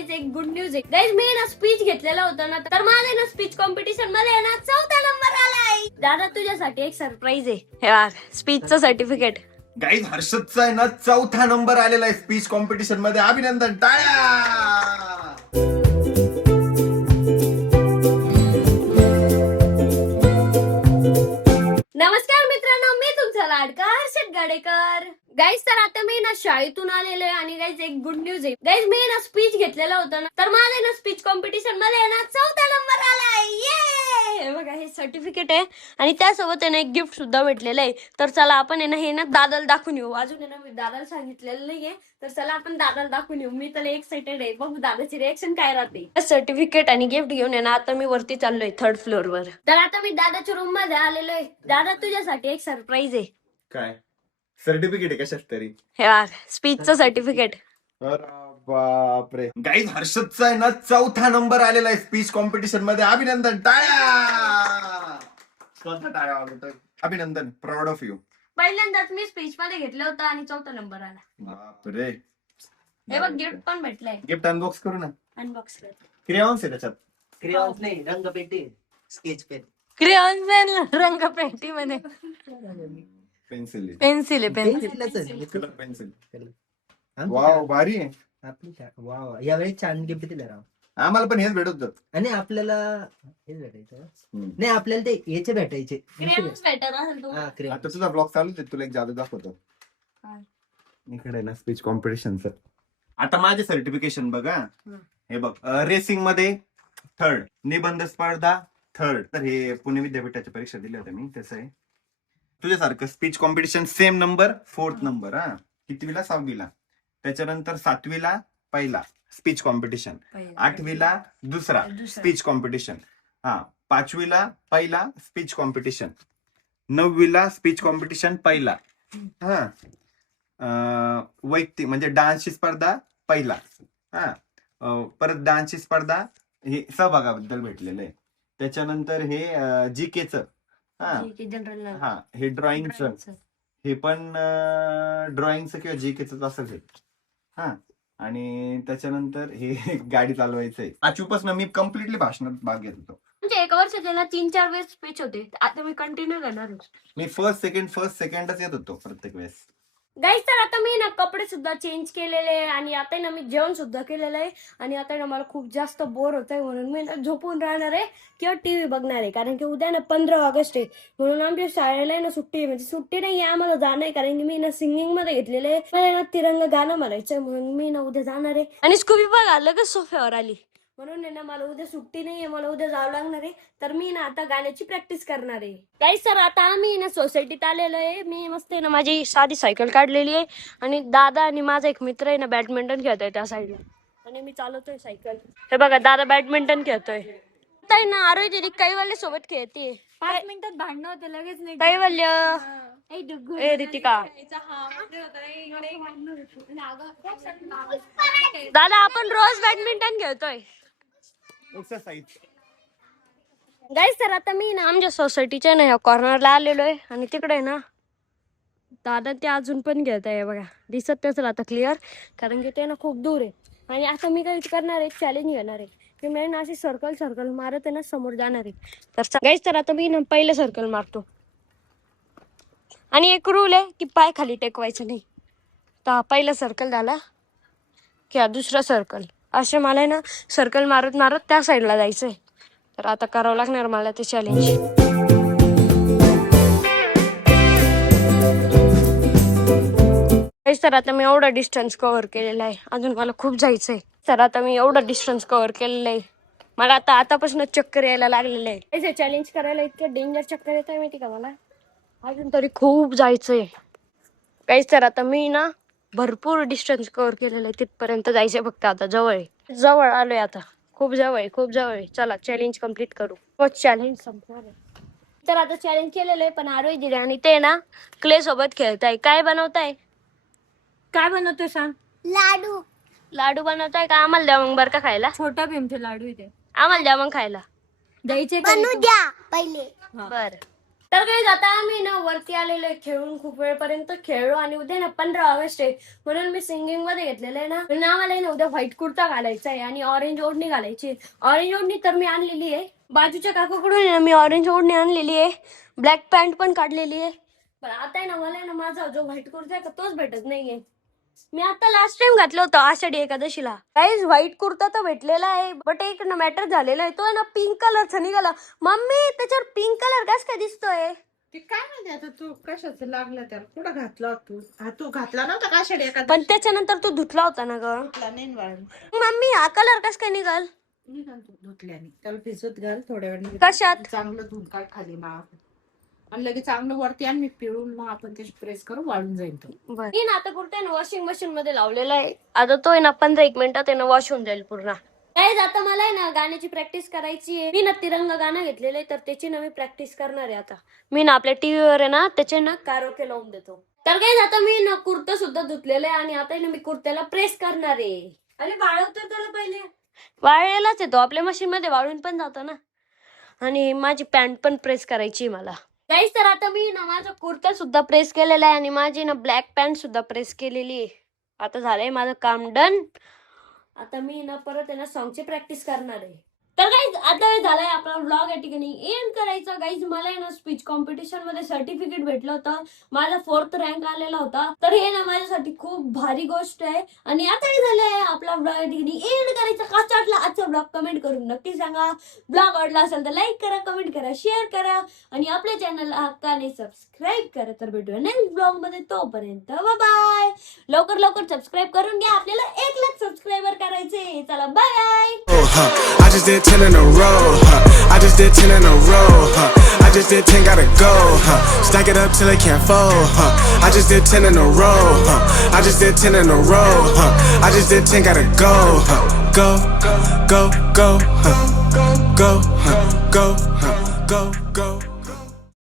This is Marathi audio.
गाईज एक गुड न्यूज आहे. गाईज मी ना स्पीच घेतलेला होता ना, तर माझ्या ना स्पीच कॉम्पिटिशन मध्ये ना 4था नंबर आलाय. दादा तुझ्यासाठी एक सरप्राईज आहे. हे बघ स्पीचचं सर्टिफिकेट. गाईज हर्षदचा आहे ना 4था नंबर आलेला आहे स्पीच कॉम्पिटिशन मध्ये. अभिनंदन, टाळ्या. नमस्कार मित्रांनो, मी तुमचा लाडका हर्षद गाडेकर. गाईज तर आता मी ना शाळेतून आलेलो आहे आणि गाईज एक गुड न्यूज आहे. गाईज मी ना स्पीच घेतलेला होता ना, तर माझ्या ना स्पीच कॉम्पिटिशन मध्ये ना 4था नंबर आलाय. हे बघा हे सर्टिफिकेट आहे आणि त्यासोबत आहे ना एक गिफ्ट सुद्धा भेटलेलं आहे. तर चला आपण आहे ना हे ना दादाला दाखवून येऊ. अजून आहे ना मी दादाला सांगितलेलं नाहीये, तर चला आपण दादाला दाखवून येऊ. मी तर एक्साइटेड आहे, बघू दादाची रिएक्शन काय राहते. सर्टिफिकेट आणि गिफ्ट घेऊन आहे ना आता मी वरती चाललोय 3rd फ्लोअरवर. तर आता मी दादाच्या रूम मध्ये आलेलो आहे. दादा तुझ्यासाठी एक सरप्राईज आहे. काय सर्टिफिकेट आहे कशाच तरी? हे स्पीचचं सर्टिफिकेट. बापरे. गाईज हर्षदचा आहे ना 4था नंबर आलेला आहे स्पीच कॉम्पिटिशन मध्ये. अभिनंदन, टाळ्या. स्वतः टाळ्या वाजवतोय. अभिनंदन, प्राऊड ऑफ यू. पहिल्यांदाच मी स्पीच मध्ये घेतलं होतं आणि 4था नंबर आला. बापरे. हे बघ गिफ्ट पण भेटलंय. गिफ्ट अनबॉक्स करू ना. अनबॉक्स कर. क्रेयॉन्स आहे त्याच्यात. क्रेयॉन्स नाही, रंगपेटी, स्केच पेन. क्रेयॉन रंगपेटी मध्ये पेन्सिल पेन्सिल आहे पेन्सिलच कलर पेन्सिल. आहे. वाव, भारी आहे. आपली वाव, यावेळी छान गिफ्ट दिलं राव. आम्हाला पण हेच भेटत होतं. आणि आपल्याला हेच भेटायचं. नाही, आपल्याला ते याचे भेटायचे. क्रेयॉन्स भेटत असेल तू. हा, आता क्रेयॉन्स. तुझा ब्लॉग चालूच आहे, तुला एक जादू दाखवतो. काय? इकडे ना स्पीच कॉम्पिटिशनच. आता माझे सर्टिफिकेशन बघा. हे बघ, रेसिंग मध्ये 3rd, निबंध स्पर्धा 3rd. तर हे पुणे विद्यापीठाच्या परीक्षा दिल्या होत्या मी. तसं आहे तुझ्यासारखं speech competition same number 4th number. हा, कितवीला? 6वीला. त्याच्यानंतर 7वीला पहिला स्पीच कॉम्पिटिशन, 8वीला दुसरा स्पीच कॉम्पिटिशन, 5वीला पहिला स्पीच कॉम्पिटिशन, 9वीला स्पीच कॉम्पिटिशन पहिला. वैयक्तिक म्हणजे डान्सची स्पर्धा पहिला. परत डान्सची स्पर्धा हे सहभागाबद्दल भेटलेलं आहे. त्याच्यानंतर हे जीकेचं. जनरल. हे ड्रॉइंगचं. हे पण ड्रॉइंगचं किंवा जीकेचं असंच आहे. आणि त्याच्यानंतर हे गाडी चालवायचंय. 5वीपासून मी कम्प्लिटली भाषणात भाग घेत होतो. म्हणजे एका वर्षाला 3-4 वेळेस स्पीच होते. आता मी कंटिन्यू करणार. मी फर्स्ट सेकंडच येत होतो प्रत्येक वेळेस. गाईज तर आता मी ना कपडे सुद्धा चेंज केलेले आहे आणि आता ना मी जेवण सुद्धा केलेलं आहे आणि आता ना मला खूप जास्त बोर होत आहे, म्हणून मी ना झोपून राहणार आहे किंवा टीव्ही बघणार आहे. कारण की उद्या ना 15 ऑगस्ट आहे, म्हणून आमच्या शाळेला ना सुट्टी आहे. म्हणजे सुट्टी नाही आहे, आम्हाला जाणं आहे. कारण की मी ना सिंगिंग मध्ये घेतलेलं आहे. मला ना तिरंगा गाणं म्हणायचंय, म्हणून मी ना उद्या जाणार आहे. आणि स्कूबी बघ आलं का सोफ्यावर आली, म्हणून ना मला उद्या सुट्टी नाहीये, मला उद्या जावं लागणार आहे. तर मी ना आता गाण्याची प्रॅक्टिस करणार आहे. गाईज सर आता आम्ही ना सोसायटीत आलेलो आहे. मी मस्त आहे ना माझी साधी सायकल काढलेली आहे आणि दादा आणि माझा एक मित्र आहे ना बॅडमिंटन खेळतोय त्या साईडला आणि मी चालवतोय सायकल. हे बघा दादा बॅडमिंटन खेळतोय. ताई ना आरोग्य दिदी कैवल्य सोबत खेळते. 5 मिनिटात भांडणं होते लगेच नाही. कैवल्य ए रितिका. दादा आपण रोज बॅडमिंटन खेळतोय. एक्सरसाइज. गाईज तर आता मी ना आमच्या सोसायटीच्या ना ह्या कॉर्नरला आलेलो आहे आणि तिकडे ना दादा ते अजून पण घेत आहे. बघा दिसत नसेल आता क्लिअर, कारण की ते ना खूप दूर आहे. आणि आता मी काय करणार आहे, चॅलेंज घेणार आहे की मी ना अशी सर्कल मारत आहे ना समोर जाणार आहे. तर गाईज तर आता मी ना पहिलं सर्कल मारतो आणि एक रूल आहे की पाय खाली टेकवायचं नाही. तर पहिला सर्कल झाला की दुसरा सर्कल, असे मला ना सर्कल मारत मारत त्या साईडला जायचंय. तर आता करावं लागणार मला ते चॅलेंज. तर आता मी एवढा डिस्टन्स कव्हर केलेला आहे, अजून मला खूप जायचंय. तर आता मी एवढा डिस्टन्स कव्हर केलेला आहे, मला आतापासून चक्कर यायला लागलेलं आहे. चॅलेंज करायला इतकं डेंजर चक्कर येत आहे माहिती का मला, अजून तरी खूप जायचंय. काहीच तर आता मी ना भरपूर डिस्टन्स कव्हर केलेलं आहे, तिथपर्यंत जायचंय फक्त. आता जवळ आलोय, आता खूप जवळ आहे. चला चॅलेंज कम्प्लीट करू. चॅलेंज संपणार आहे. तर आता चॅलेंज केलेलं आहे, पण आरोही दिले आणि ते ना क्ले सोबत खेळताय. काय बनवताय? काय बनवतोय सांग? लाडू बनवताय का? आम्हाला द्या मग बरं का खायला. छोटा भीमचे लाडू इथे आम्हाला द्या मग खायला. द्यायचे द्या पहिले. बर तर काही आता आम्ही ना वरती आलेलो आहे, खेळून खूप वेळपर्यंत खेळलो आणि उद्या ना 15 ऑगस्ट आहे म्हणून मी सिंगिंग मध्ये घेतलेलं आहे ना. म्हणून आम्हाला ना उद्या व्हाईट कुर्ता घालायचा आहे आणि ऑरेंज ओढणी घालायची. ऑरेंज ओढणी तर मी आणलेली आहे, बाजूच्या काकाकडून ना मी ऑरेंज ओढणी आणलेली आहे, ब्लॅक पॅन्ट पण काढलेली आहे. पण आता आहे ना मला आहे ना माझा जो व्हाईट कुर्ता आहे का तोच भेटत नाहीये. मी आता लास्ट टाइम घातलं होतं आषाढी एकादशीला. गाईज व्हाईट कुर्ता तर भेटलेला आहे, बट एक ना मॅटर झालेला आहे, तो आहे ना पिंक कलरचा निघाला. मम्मी त्याच्यावर पिंक कलर कस काय दिसतोय? ते काय माहिती आता तू कशाचं लागलं त्याला, कुठं घातला तू? हा तू घातला नव्हता का आषाढी एखादा? पण त्याच्यानंतर तो धुतला होता ना ग. नाही बाळ, मम्मी हा कलर कस काय निघाल? धुतल्याने त्याला भिजत घाल थोड्या वेळ, कशात? चांगलं धुवून काढ खाली ना, आणि लगेच चांगलं वरती आण, मी पिळून मग आपण त्याची प्रेस करून वाळून जाईल तो. मी ना आता कुर्ता ना वॉशिंग मशीन मध्ये लावलेला आहे. आता तो आहे ना 15-1 मिनिटात आहे ना वॉश होऊन जाईल पूर्ण. काय आता मला आहे ना गाण्याची प्रॅक्टिस करायची आहे. मी ना तिरंगा गाणं घेतलेलं आहे तर त्याची ना मी प्रॅक्टिस करणार आहे. आता मी ना आपल्या टीव्हीवर आहे ना त्याचे ना कारोके लावून देतो. तर काय आता मी ना कुर्ता सुद्धा धुतलेलं आहे आणि आता आहे ना मी कुर्त्याला प्रेस करणार आहे. अरे वाळवतो त्याला पहिले. वाळलेलाच येतो आपल्या मशीन मध्ये, वाळून पण जातो ना. आणि माझी पॅन्ट पण प्रेस करायची मला. गाईस तर आता मी ना माझा कुर्ता सुद्धा प्रेस केलेला आहे आणि माझी ना ब्लॅक पॅन्ट सुद्धा प्रेस केलेली आहे. आता झालंय माझं काम डन. आता मी ना परत आहे ना सॉंगची प्रॅक्टिस करणार आहे. तर गाईज आता हे झालाय आपला व्लॉग या ठिकाणी एंड करायचा. गाईज मला आहे ना स्पीच कॉम्पिटिशन मध्ये सर्टिफिकेट भेटलं होतं, माझा 4th रँक आलेला होता. तर हे ना माझ्यासाठी खूप भारी गोष्ट आहे. आणि आता हे झालंय आपला व्लॉग या ठिकाणी एंड करायचा. कसा वाटला आजचा व्लॉग कमेंट करून नक्की सांगा. व्लॉग आवडला असेल तर लाईक करा, कमेंट करा, शेअर करा आणि आपल्या चॅनलला हक्काने सबस्क्राईब करा. तर भेटूया नेक्स्ट ब्लॉग मध्ये, तोपर्यंत बाय. लवकर लवकर सबस्क्राईब करून घ्या, आपल्याला 1 लाख सबस्क्रायबर करायचे. चला bye. I just did 10 in a row, I just did 10 in a row, I just did 10, gotta go, stack it up till it can't fold, I just did 10 in a row, I just did 10 in a row, I just did 10, gotta go, go, go, go, go, go, go, go.